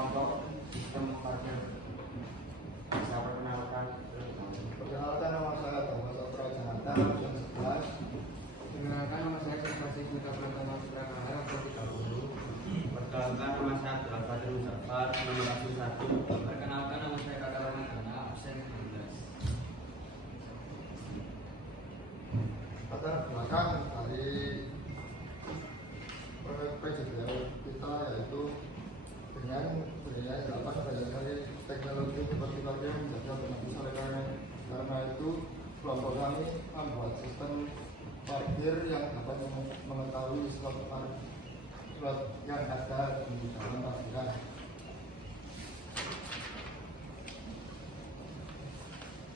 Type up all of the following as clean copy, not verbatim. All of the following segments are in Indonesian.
contoh sistem parkir. Bisa perkenalkan. Perkenalkan, nama saya Thomas Otra Janata, jam 11. Perkenalkan, nama saya Sifasih Kita Pratama Pratama atau 30. Perkenalkan, nama saya Abdul Fadil Muzaffar, nomor kasus 1. Perkenalkan, nama saya Kakak Ramadana, absen 16. Latar belakang dari proyek PJDL kita yaitu dengan dilakukan banyak sekali teknologi seperti parkir menjadi otomatis oleh karena itu kelompok kami membuat sistem parkir yang dapat mengetahui slot yang ada di dalam parkiran.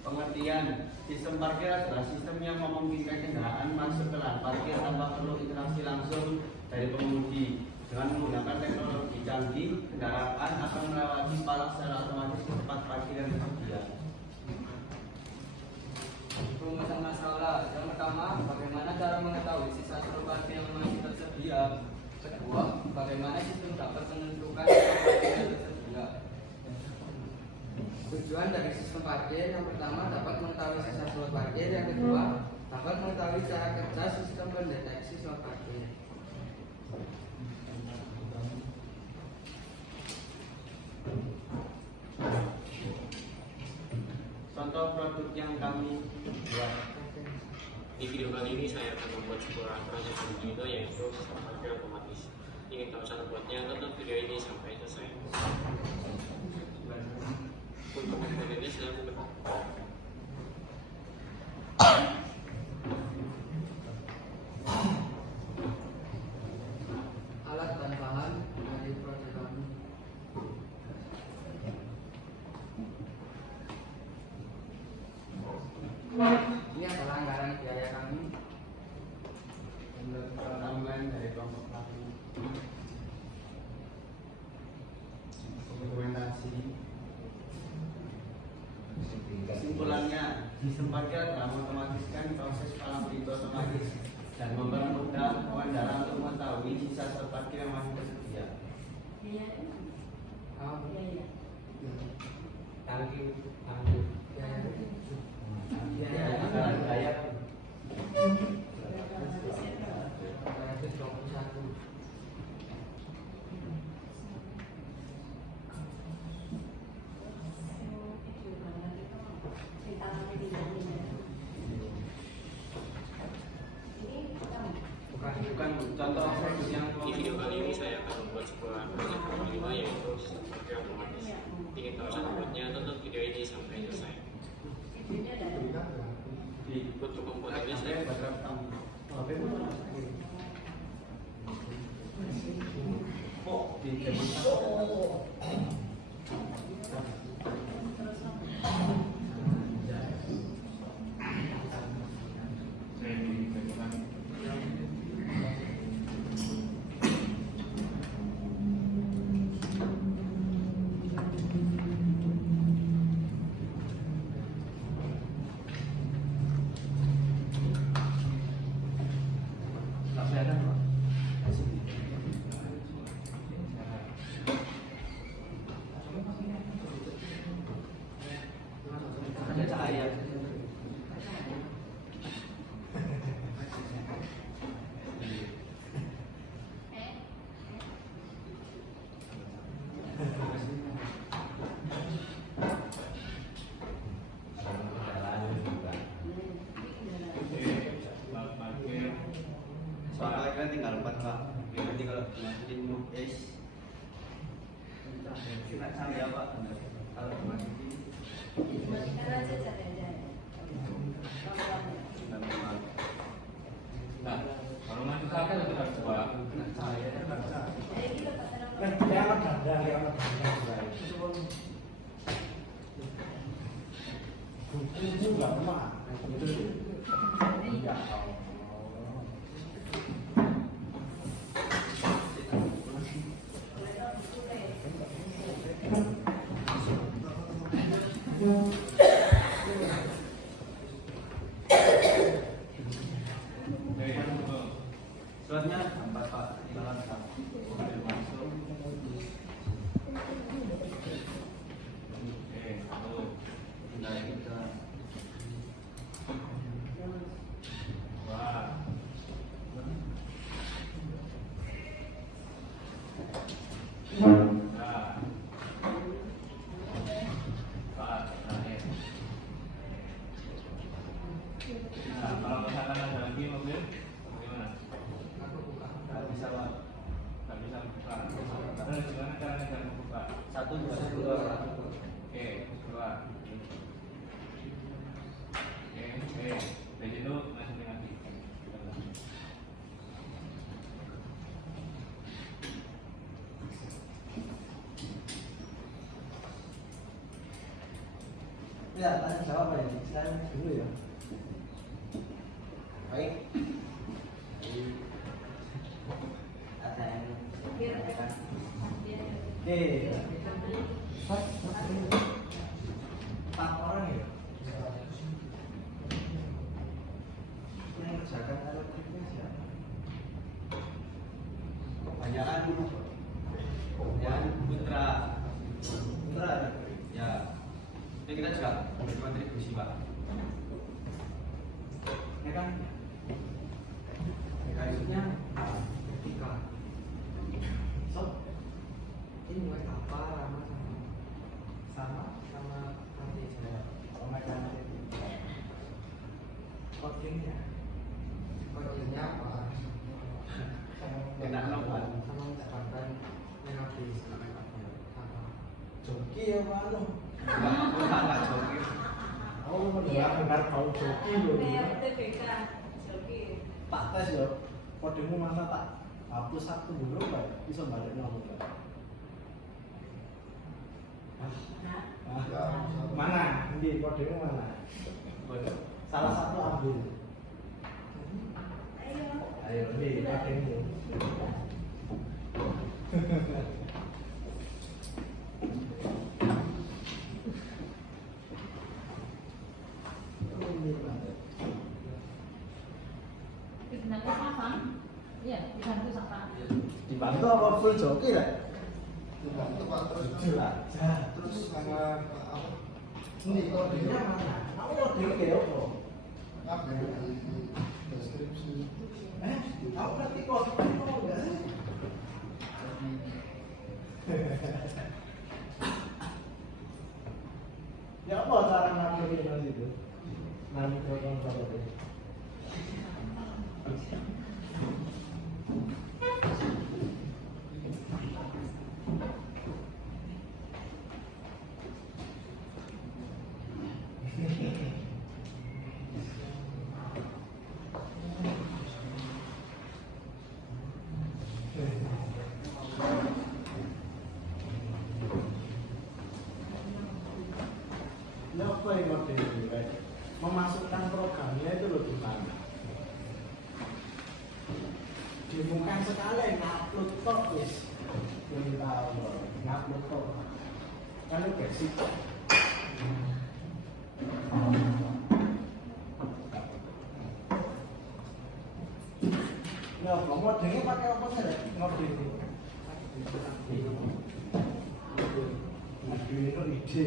Pengertian, sistem parkir adalah sistem yang memungkinkan kendaraan masuk ke lahan parkir tanpa perlu interaksi langsung dari pengemudi. Dengan menggunakan teknologi canggih, kendaraan akan melewati palang secara otomatis ke tempat parkir yang tersedia. Rumusan masalah yang pertama, bagaimana cara mengetahui sisa slot parkir yang masih tersedia. Kedua, bagaimana sistem dapat menentukan slot parkir yang tersedia. Tujuan dari sistem parkir yang pertama dapat mengetahui sisa slot parkir, yang kedua dapat mengetahui cara kerja sistem pendeteksi slot parkir. Contoh produk yang kami buat. Di video kali ini saya akan membuat sebuah proses Arduino yaitu sistem parkir otomatis. Ingin tahu cara buatnya, tonton video ini sampai selesai. Untuk komponennya saya menggunakan Alat dan bahan dari proyek kami. Ini adalah anggaran biaya kami. Menurut pertambahan dari kelompok kami, dokumentasi. Kesimpulannya, sistem parkir adalah mengotomatiskan proses palang pintu otomatis dan mempermudah pengendara untuk mengetahui sisa slot parkir yang masih tersedia. Bukan contoh produk yang Di video kali ini saya akan membuat sebuah proses Arduino yaitu sistem parkir otomatis. Ingin tahu cara buatnya, tonton video ini sampai selesai. Untuk komponennya saya ada cahaya. Soalnya kan tinggal 4 Pak. Nanti kalau dimasukin move es kita cari apa? Kalau dimasukin nah, kalau masuk kan itu harus buat cahaya kan kiamat ada itu juga mah itu Slotnya 4 Pak, tinggal masuk. Mir, bagaimana? Aku buka. Nggak bisa Pak. Nggak bisa buka. Terus gimana caranya cara membuka? 1, 2, 1, 2. Oke, keluar. Oke, dari situ langsung lagi. Ya, tanya jawab ya. Saya dulu ya. Baik. Ada yang Empat orang ya. Yang mengerjakan elektriknya siapa? kebanyakan Putra. Putra ya. Ya. Ini kita juga berkontribusi Pak. Ya kan? Mekanismenya etika. So, ini mulai apa Rama sama nanti saya codingnya apa? Enak banget. Sama mencatatkan mengapi apa? Joki ya mana? Enggak joki. Oh, benar kau joki loh. Tak tes ya. Kodemu mana tak hapus satu dulu Pak. Bisa balik nomor. Mana? Ini kodemu mana? Salah satu ambil. Ayo, ini kodemu. Dibantu apa full joki lah? Dibantu Pak terus jelajah. terus sama apa? Ini kodenya mana? Aku kodenya kayak apa? Apa di deskripsi Aku ngerti kode enggak sih? Ya apa cara ngaplikasikan itu? Nanti kontrol itu. Ya apa yang mau dilakukan? Memasukkan programnya itu loh gimana? Dimungkinkan sekali ngupload kok wis. Belum tahu ngupload kok. Kan itu basic. Ya, kamu dengar pakai apa saja? Ngopi. Itu ide.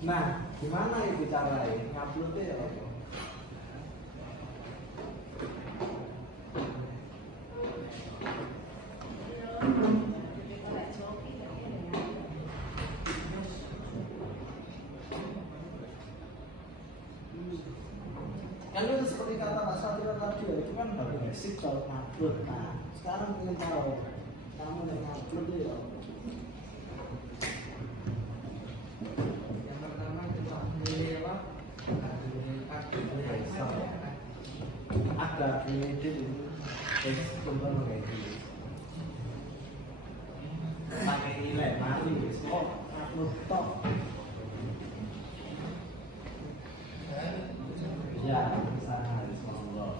Nah, gimana itu caranya? Nguploadnya ya apa? Kan itu seperti kata Mas Satrio tadi ya, itu kan baru basic soal ngupload. Nah, sekarang ingin tahu kamu yang ngupload itu ya apa? Yang pertama itu Pak, ini apa? Ada edit itu, contoh kayak gitu. Pakai nilai mari, oh upload top. Ya, sana Bismillah.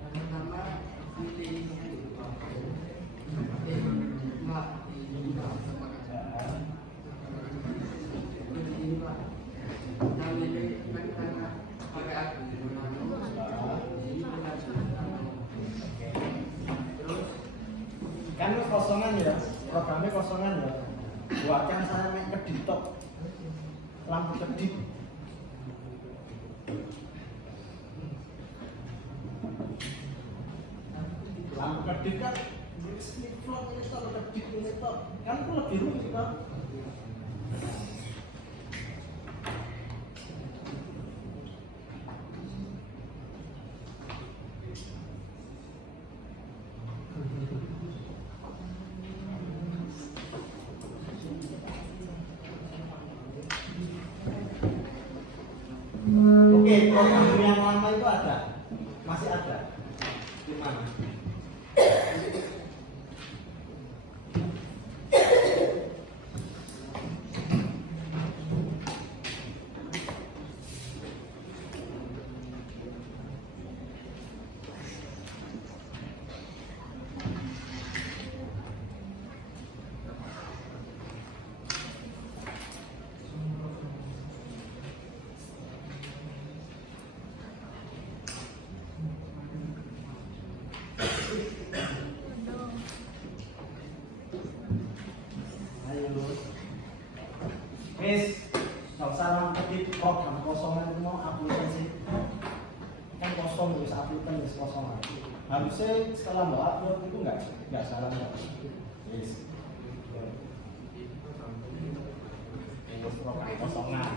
Yang pertama pilih ini Pak. Ini Pak, sama aja. Ini Pak. Yang ini kan karena pakai aku. Kan kosongan ya, programnya kosongan ya. Buatkan saya main kedip tok, lampu kedip. lampu kedip kan slip flop ini stop kedip ini stop kan itu lebih rumit kan. Oke, program yang lama itu ada, masih ada. Gimana? Miss, kalau salah ketik program kosongan itu mau aplikasi kan kosong bisa aplikasi bisa kosong lagi. Harusnya setelah mau upload itu nggak salah nggak. Yes. Ini program kosongan.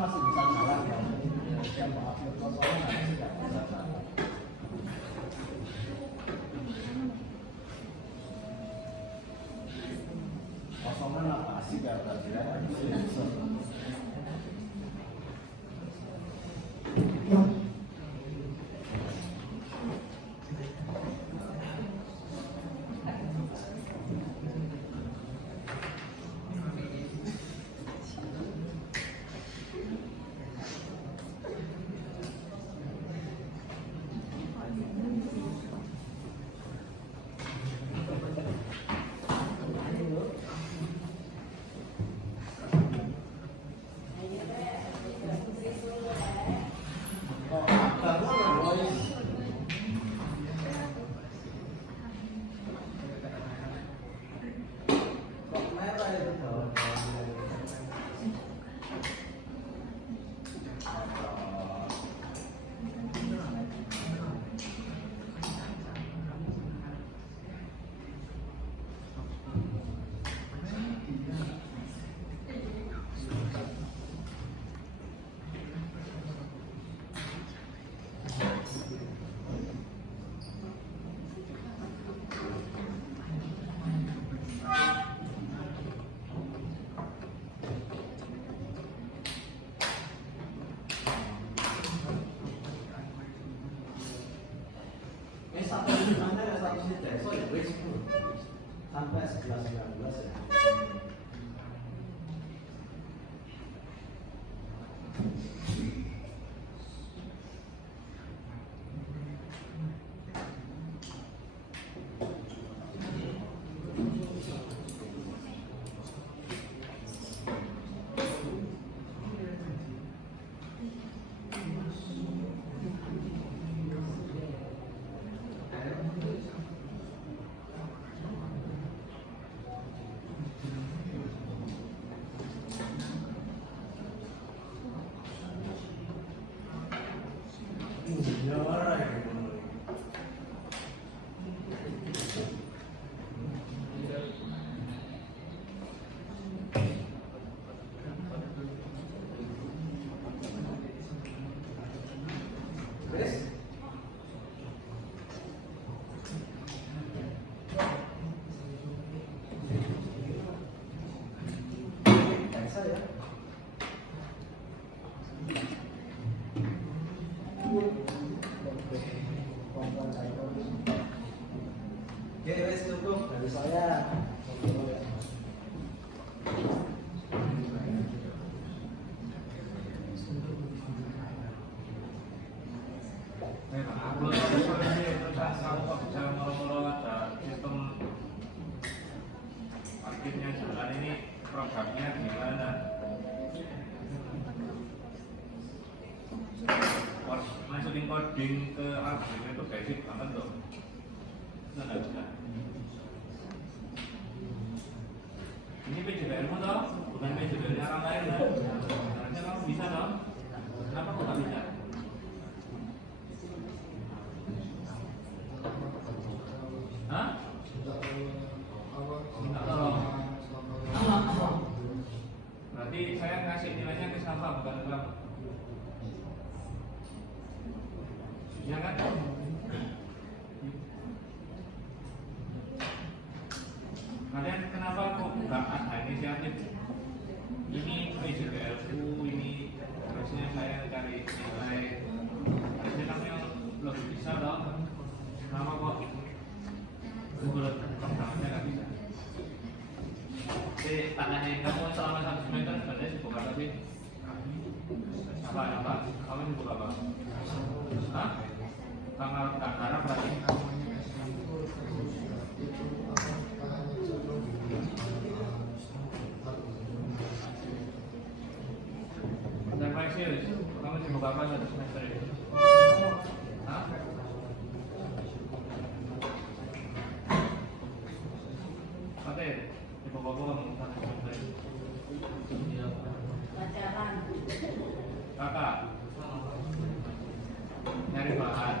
Masih bisa salah ya. Yang mau upload kosongan masih nggak bisa salah. Kosongan apa sih nggak berarti ya? Sampai 11-19 ya. Oke, wes cukup dari saya. Akhirnya jalan ini programnya gimana? coding ke algoritma itu basic banget loh. Itu nggak bisa. Ini PJDL-mu toh, bukan PJDL-nya orang lain kan? Harusnya kamu bisa toh? Kenapa kok nggak bisa? Hah? Minta tolong. Berarti saya ngasih nilainya ke siapa, bukan ke kamu? Ya kan? Kalian kenapa kok nggak ada inisiatif? Ini PJDL-ku, ini harusnya saya cari nilai. Harusnya kamu yang lebih bisa dong. Kenapa kok bulat tangannya nggak bisa? Tangannya kamu selama 1 semester sebenarnya sibuk apa sih? Apa? Kamu sibuk apa? Hah? Tanggal harap berarti? Serius, kamu sibuk apa 1 semester ini? Hah? Oke, sibuk apa kamu 1 semester ini? Pacaran. Kakak? Nyari bahan.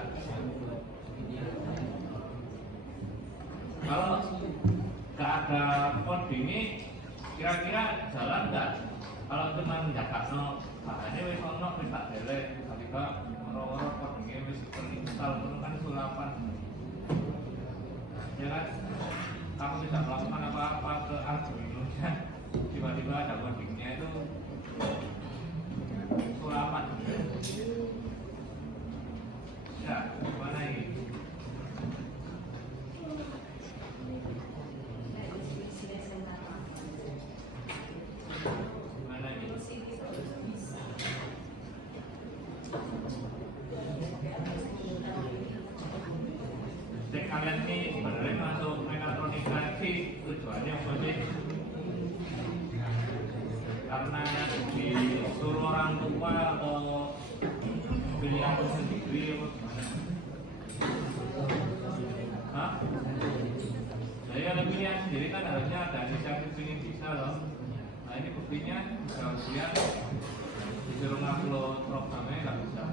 Kalau gak ada coding ini, kira-kira jalan nggak? Kalau cuma nggak bahannya wis ono wis tak delek, tiba-tiba ora-ora codingnya wis terinstall kan sulapan. Ya kan? Kamu tidak melakukan apa-apa ke Arduino-nya, tiba-tiba ada codingnya itu sulapan. Ya, gimana ini? Kalian ini sebenarnya masuk mekatronika ini tujuannya apa sih? Karena disuruh orang tua atau pilihan sendiri apa gimana? Hah? Jadi ada pilihan sendiri kan harusnya ada inisiatif ingin bisa loh. Nah ini buktinya kemudian disuruh ngupload programnya nggak bisa.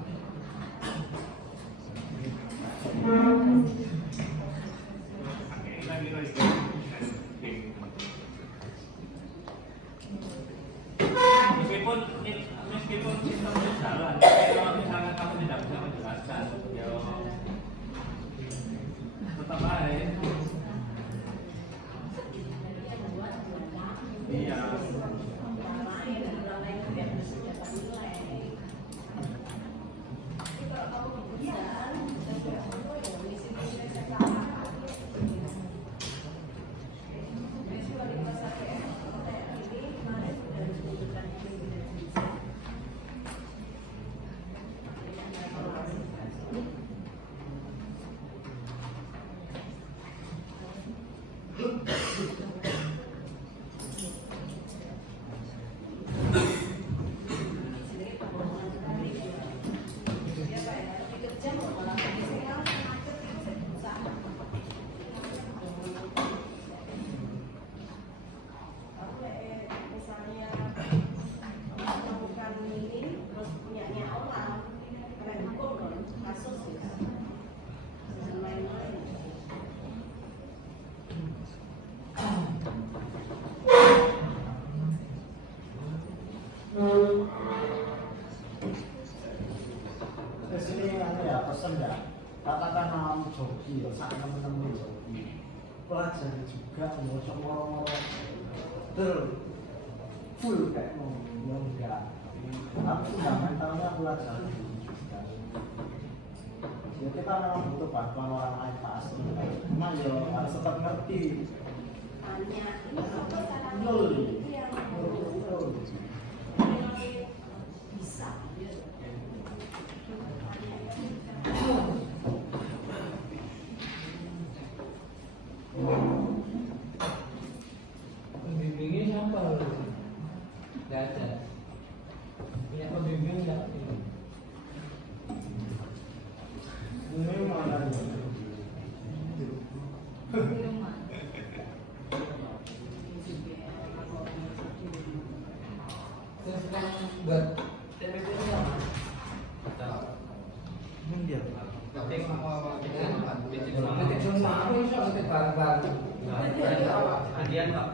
Meskipun sistemnya jalan, kalau misalnya kamu tidak bisa menjelaskan, ya tetap aja. Iya. Katakan joki ya, sak temen-temen joki. Pelajari juga ngocok moro-moro full kayak mau ya enggak. Tapi fundamentalnya pelajari juga. Ya kita memang butuh bantuan orang lain pasti. Cuma ya harus tetap ngerti. Hanya ini contoh cara Nol. yang bisa. Pembimbingnya siapa? Gak ada. Punya pembimbing nggak? Di rumah. Terus kan buat TPP-nya apa? Mundial. Tapi sama Ketik semua apa bisa ketik barang-barang. Hadian Pak.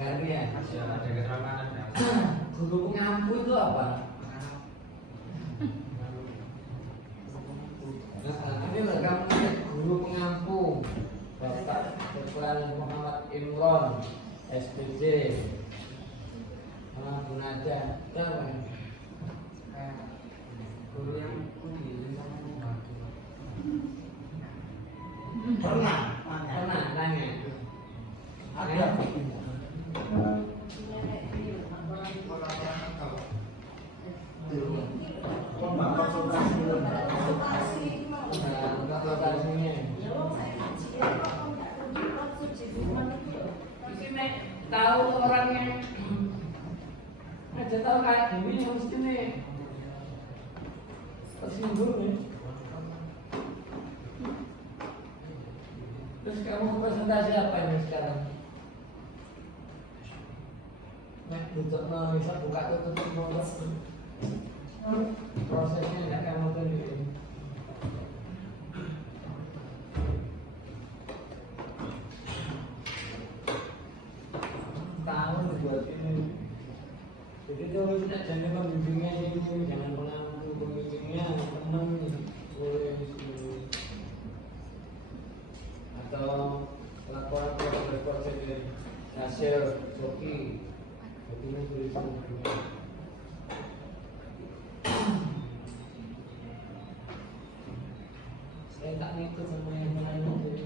Gantian. Ada keterangan ada. Guru pengampu itu apa? Nah, ini rekam guru pengampu Bapak Dr. Muhammad Imron SPJ Bu Naja apa? Guru yang Pernah. nanya Ada. Pembangun konsultasi belum. konsultasinya. Mesti nek tahu orang yang aja tahu kayak gini mesti nih tersinggung nih. Terus kamu presentasi apa ini sekarang? Nek tutup bisa buka tutup mulut. Prosesnya nggak kamu tunjukin. Tahu buat ini. Jadi kalau kita jangan pembimbingnya ini, jangan mengambil pembimbingnya teman boleh atau laporan prosedur hasil Soki ini tulisan saya tak ngikut sama yang lain jadi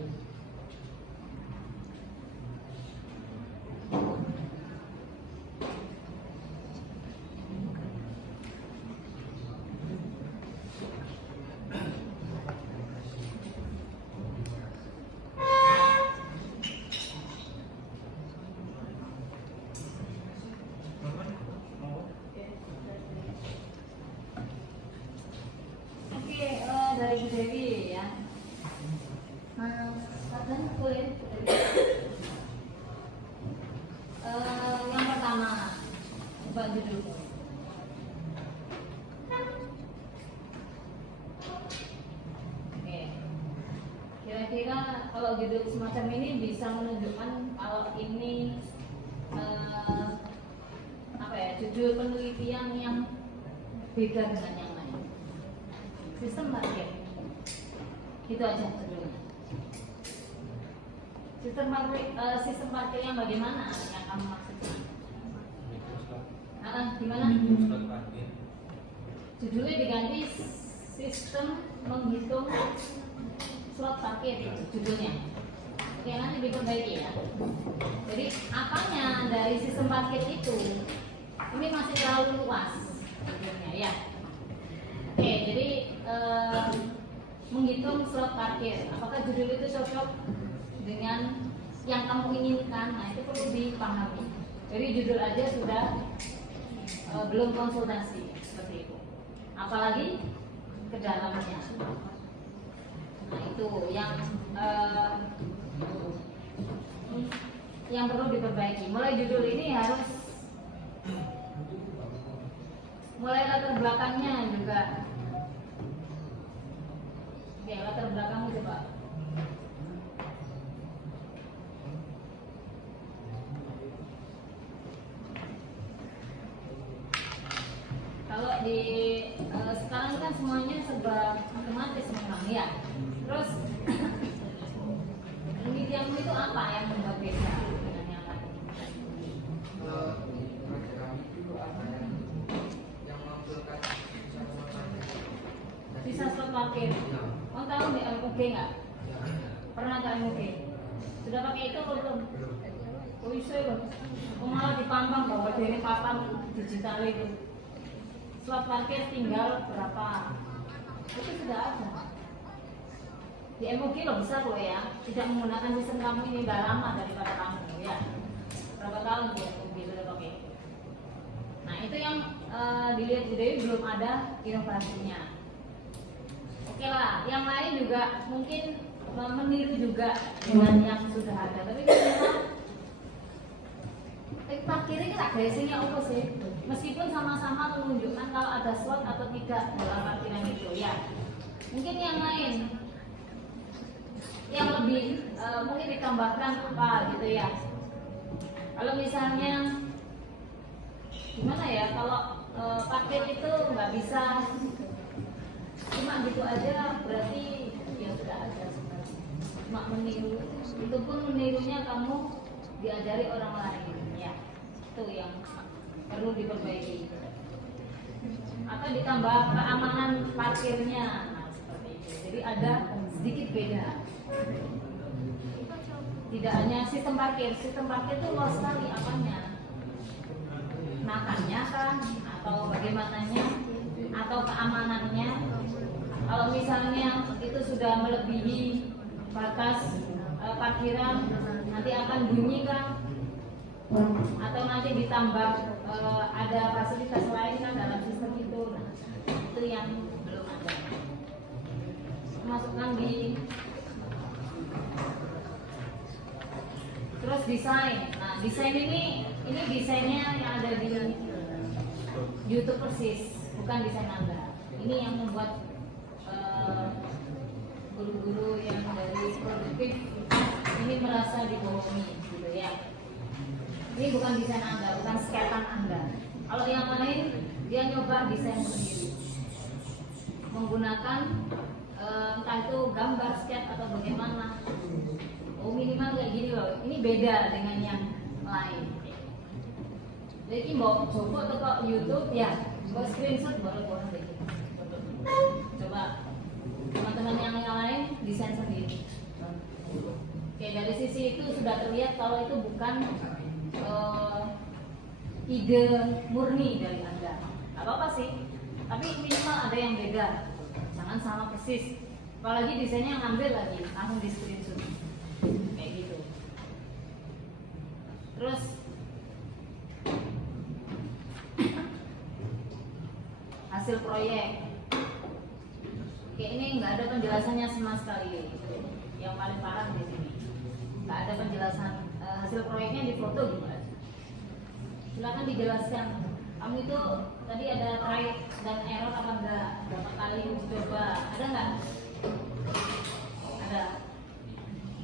Dari Bu Dewi ya. Katanya kulit. Yang pertama, coba judul. Oke. Kira-kira kalau judul semacam ini bisa menunjukkan kalau ini apa ya, judul penelitian yang beda dengan yang lain. Sistem parkir itu aja judulnya. Sistem parkir yang bagaimana yang kamu maksudkan? Gimana? Judulnya diganti sistem menghitung slot parkir itu judulnya. Oke, nanti diperbaiki ya. Jadi apanya dari sistem parkir itu? Ini masih terlalu luas judulnya ya. Oke, jadi menghitung slot parkir. Apakah judul itu cocok dengan yang kamu inginkan? Nah, itu perlu dipahami. Jadi judul aja sudah belum konsultasi seperti itu. Apalagi ke dalamnya. Nah, itu yang perlu diperbaiki. Mulai judul ini harus mulai latar belakangnya juga. Oke, latar belakangnya coba. Kalau di sekarang kan semuanya serba otomatis memang ya. Terus penelitianmu itu apa yang membuat beda dengan yang lain? Sisa slot parkir. Kamu tahu di MUG nggak? Pernah ke MUG? Sudah pakai itu atau belum? Oh bisa loh. Malah dipampang bahwa dari papan digital itu slot parkir tinggal berapa? Itu sudah ada. Di MUG lo besar loh ya. Tidak menggunakan sistem kamu ini udah lama daripada kamu ya. Berapa tahun di MUG sudah pakai itu. Nah itu yang dilihat Bu Dewi belum ada inovasinya. Oke lah, yang lain juga mungkin meniru juga dengan yang sudah ada. Tapi memang parkirnya kita gayanya apa sih? Meskipun sama-sama menunjukkan kalau ada slot atau tidak dalam parkiran itu ya. Mungkin yang lain yang lebih mungkin ditambahkan apa gitu ya. Kalau misalnya gimana ya, kalau parkir itu nggak bisa cuma gitu aja, berarti ya sudah ada sebenarnya. Cuma meniru, itu pun menirunya kamu diajari orang lain ya, itu yang perlu diperbaiki. Atau ditambah keamanan parkirnya, nah, seperti itu. Jadi ada sedikit beda. Tidak hanya sistem parkir itu luas sekali apanya, makannya kan, atau bagaimananya, atau keamanannya. Kalau misalnya itu sudah melebihi batas parkiran, nanti akan bunyi kan, atau nanti ditambah ada fasilitas lain kan dalam sistem itu. Nah, itu yang belum ada. Masukkan di terus desain. Nah, desain ini desainnya yang ada di YouTube persis, bukan desain Anda. Ini yang membuat guru-guru yang dari produktif ini merasa dibohongi gitu ya. Ini bukan desain Anda, bukan sketan Anda. Kalau yang lain dia nyoba desain sendiri, menggunakan entah itu gambar, sketch atau bagaimana. Oh, minimal kayak gini loh. Ini beda dengan yang lain. Jadi mau coba ke YouTube ya, mau screenshot boleh deh. Coba teman-teman yang lain desain sendiri. Oke, dari sisi itu sudah terlihat kalau itu bukan ide murni dari Anda. Gak apa-apa sih, tapi minimal ada yang beda. Jangan sama persis. Apalagi desainnya yang ambil lagi, langsung di screenshot. Kayak gitu. Terus hasil proyek. Oke, ini nggak ada penjelasannya sama sekali. Yang paling parah di sini nggak ada penjelasan hasil proyeknya di foto gimana? Silakan dijelaskan. Kamu itu tadi ada try dan error apa enggak? Berapa kali uji coba? Ada nggak? Ada.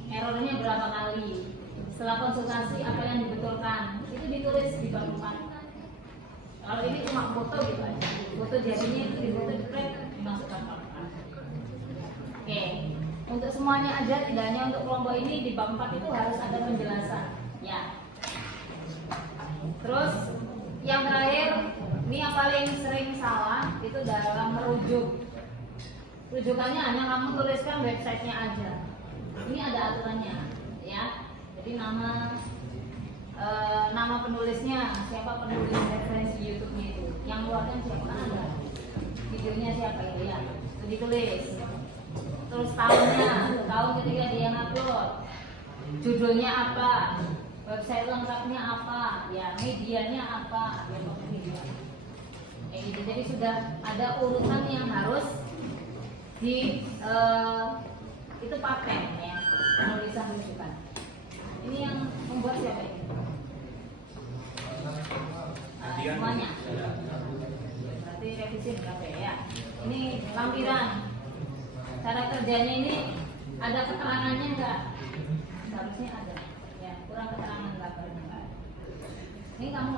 Errornya berapa kali? Setelah konsultasi apa yang dibetulkan? Itu ditulis di bab 4. Kalau ini cuma foto gitu aja. Foto jadinya itu di foto print dimasukkan bab 4. Oke. Untuk semuanya aja, tidak hanya untuk kelompok ini, di bab 4 itu harus ada penjelasan. Ya. Terus yang terakhir, ini yang paling sering salah itu dalam merujuk. Rujukannya hanya kamu tuliskan websitenya aja. Ini ada aturannya, ya. Jadi nama penulisnya, siapa penulis referensi YouTube-nya itu, yang keluarkan siapa, ada. Videonya siapa ya, itu ditulis. Terus tahun ketika dia ngupload, judulnya apa, website lengkapnya apa, ya medianya apa, ya media. Kayak gitu. Jadi sudah ada urutan yang harus di itu paten ya, penulisan rujukan. Ini yang membuat siapa ini? Semuanya. Berarti revisi berapa ya? Ini lampiran. Cara kerjanya ini ada keterangannya enggak? Seharusnya ada. Ya, kurang keterangan enggak? Ini kamu